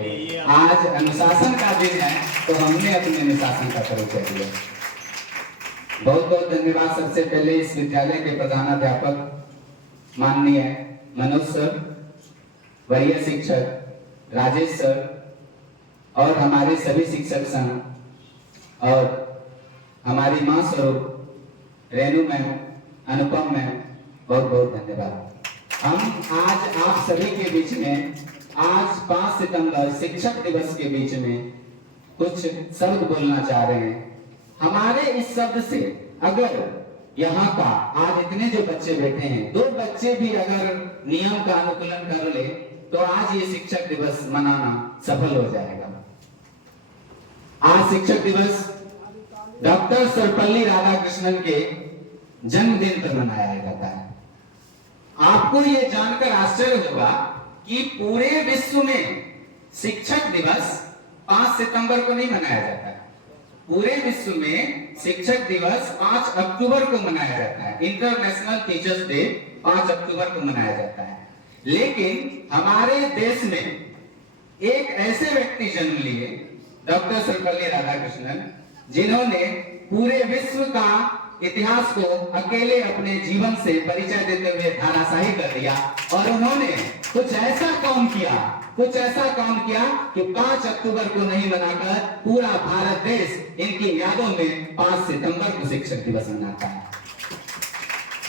आज अनुशासन का दिन है तो हमने अपने अनुशासन का परिचय दिया। बहुत बहुत धन्यवाद। सबसे पहले इस विद्यालय के प्रधानाध्यापक माननीय मनोज सर, वरीय शिक्षक राजेश सर और हमारे सभी शिक्षक संघ और हमारी मां स्वरूप रेणु मैम, अनुपम मैम, बहुत बहुत धन्यवाद। हम आज आप सभी के बीच में आज 5 सितंबर शिक्षक दिवस के बीच में कुछ शब्द बोलना चाह रहे हैं। हमारे इस शब्द से अगर यहाँ का आज इतने जो बच्चे बैठे हैं, 2 बच्चे भी अगर नियम का अनुकूलन कर ले तो आज ये शिक्षक दिवस मनाना सफल हो जाएगा। आज शिक्षक दिवस डॉक्टर सर्वपल्ली राधाकृष्णन के जन्मदिन पर मनाया जाता है। आपको ये जानकर आश्चर्य होगा कि पूरे विश्व में शिक्षक दिवस 5 सितंबर को नहीं मनाया जाता है। पूरे विश्व में शिक्षक दिवस 5 अक्टूबर को मनाया जाता है। इंटरनेशनल टीचर्स डे 5 अक्टूबर को मनाया जाता है। लेकिन हमारे देश में एक ऐसे व्यक्ति जन्म लिए, डॉक्टर सर्वपल्ली राधाकृष्णन, जिन्होंने पूरे विश्व का इतिहास को अकेले अपने जीवन से परिचय देते हुए धाराशाही कर दिया। और उन्होंने कुछ ऐसा काम किया कि 5 अक्टूबर को नहीं मनाकर पूरा भारत देश इनकी यादों में 5 सितंबर को शिक्षक दिवस मनाता है।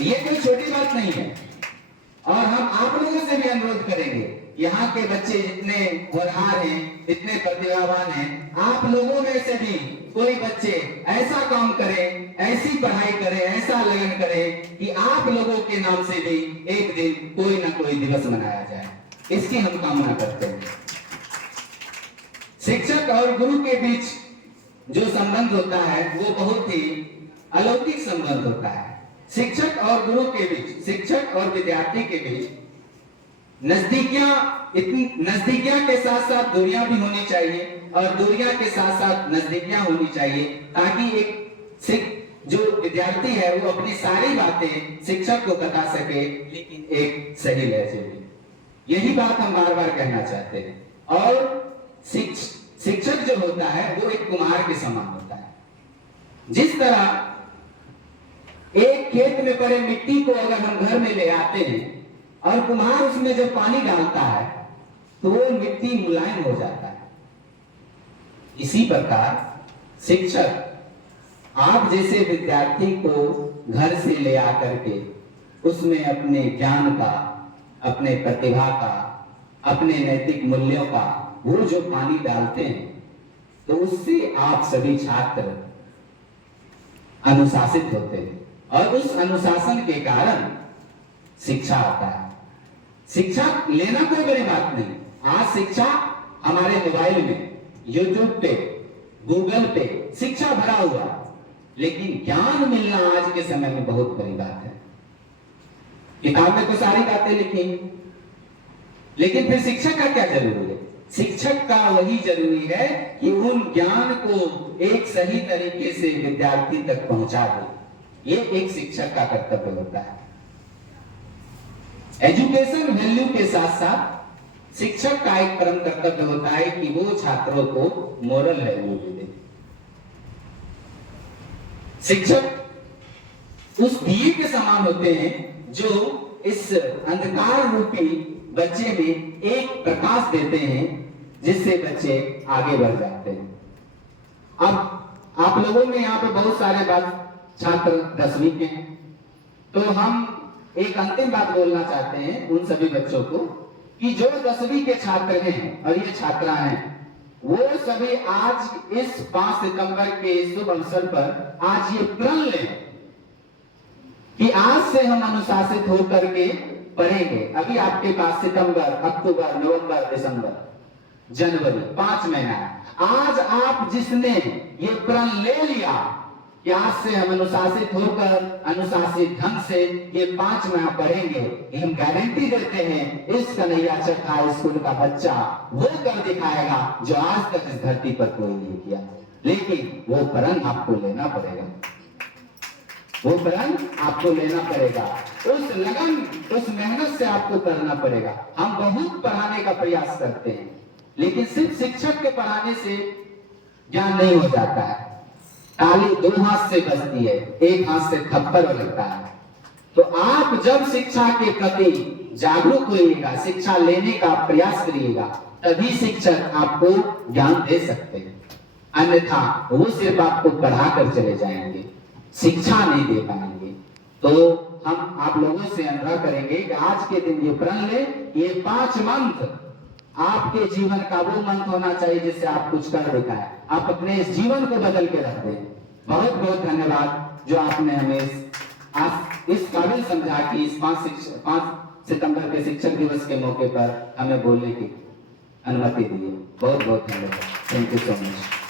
ये कोई छोटी बात नहीं है। और हम आप लोगों से भी अनुरोध करेंगे, यहाँ के बच्चे जितने होनहार हैं, इतने प्रतिभावान हैं, आप लोगों में से भी कोई बच्चे ऐसा काम करें, ऐसी पढ़ाई करें, ऐसा लगन करें कि आप लोगों के नाम से भी एक दिन कोई ना कोई दिवस मनाया जाए। इसकी हम कामना करते हैं। शिक्षक और गुरु के बीच जो संबंध होता है वो बहुत ही अलौकिक संबंध होता है। शिक्षक और गुरु के बीच, शिक्षक और विद्यार्थी के बीच नजदीकियां के साथ साथ दूरियां भी होनी चाहिए और दूरियां के साथ साथ नजदीकियां होनी चाहिए, ताकि एक जो विद्यार्थी है वो अपनी सारी बातें शिक्षक को बता सके, लेकिन एक सही लहजे में। यही बात हम बार बार कहना चाहते हैं। और शिक्षक जो होता है वो एक कुम्हार के समान होता है। जिस तरह एक खेत में पड़े मिट्टी को अगर हम घर में ले आते हैं और कुम्हार उसमें जब पानी डालता है तो वो मिट्टी मुलायम हो जाता है। इसी प्रकार शिक्षक आप जैसे विद्यार्थी को घर से ले आकर के उसमें अपने ज्ञान का, अपने प्रतिभा का, अपने नैतिक मूल्यों का वो जो पानी डालते हैं तो उससे आप सभी छात्र अनुशासित होते हैं और उस अनुशासन के कारण शिक्षा आता है। शिक्षा लेना कोई बड़ी बात नहीं। आज शिक्षा हमारे मोबाइल में, यूट्यूब पे, गूगल पे शिक्षा भरा हुआ, लेकिन ज्ञान मिलना आज के समय में बहुत बड़ी बात है। किताब में तो सारी बातें लिखी, लेकिन फिर शिक्षक का क्या जरूरी है? शिक्षक का वही जरूरी है कि उन ज्ञान को एक सही तरीके से विद्यार्थी तक पहुंचा दे। ये एक शिक्षक का कर्तव्य होता है। एजुकेशन वैल्यू के साथ साथ शिक्षक का एक परम कर्तव्य होता है कि वो छात्रों को मोरल वैल्यू भी दे। शिक्षक उस दिए के समान होते हैं जो इस अंधकार रूपी बच्चे में एक प्रकाश देते हैं, जिससे बच्चे आगे बढ़ जाते हैं। अब आप लोगों में यहाँ पे बहुत सारे छात्र 10वीं के हैं, तो हम एक अंतिम बात बोलना चाहते हैं उन सभी बच्चों को कि जो 10वीं के छात्र हैं और ये छात्रा हैं, वो सभी आज इस 5 सितंबर के शुभ अवसर पर आज ये प्रण लें कि आज से हम अनुशासित होकर के पढ़ेंगे। अभी आपके पास सितंबर, अक्टूबर, नवंबर, दिसंबर, जनवरी 5 महीना। आज आप जिसने ये प्रण ले लिया कि आज से हम अनुशासित होकर अनुशासित ढंग से ये 5 माह पढ़ेंगे, हम गारंटी देते हैं इस कन्हैया चक्का स्कूल का बच्चा वो कर दिखाएगा जो आज तक इस धरती पर कोई नहीं किया। लेकिन वो प्रण आपको लेना पड़ेगा, वो प्रण आपको लेना पड़ेगा, उस लगन, उस मेहनत से आपको करना पड़ेगा। हम बहुत पढ़ाने का प्रयास करते हैं, लेकिन सिर्फ शिक्षक के पढ़ाने से ज्ञान नहीं हो जाता है। ताली दो हाथ से बजती है, एक हाथ से थप्पड़ लगता है। तो आप जब शिक्षा के प्रति जागरूक होइएगा, शिक्षा लेने का प्रयास करिएगा, तभी शिक्षक आपको ज्ञान दे सकते हैं। अन्यथा वो सिर्फ आपको पढ़ा कर चले जाएंगे, शिक्षा नहीं दे पाएंगे। तो हम आप लोगों से अनुरोध करेंगे कि आज के दिन ये प्रण ले, ये 5 मंत्र आपके जीवन का वो मंत्र होना चाहिए जिससे आप कुछ कर दिखाएं, आप अपने इस जीवन को बदल के रख दें। बहुत बहुत धन्यवाद जो आपने हमें आज इस काबिल समझा कि इस 5 सितंबर के शिक्षक दिवस के मौके पर हमें बोलने की अनुमति दी है। बहुत बहुत धन्यवाद। Thank you so much.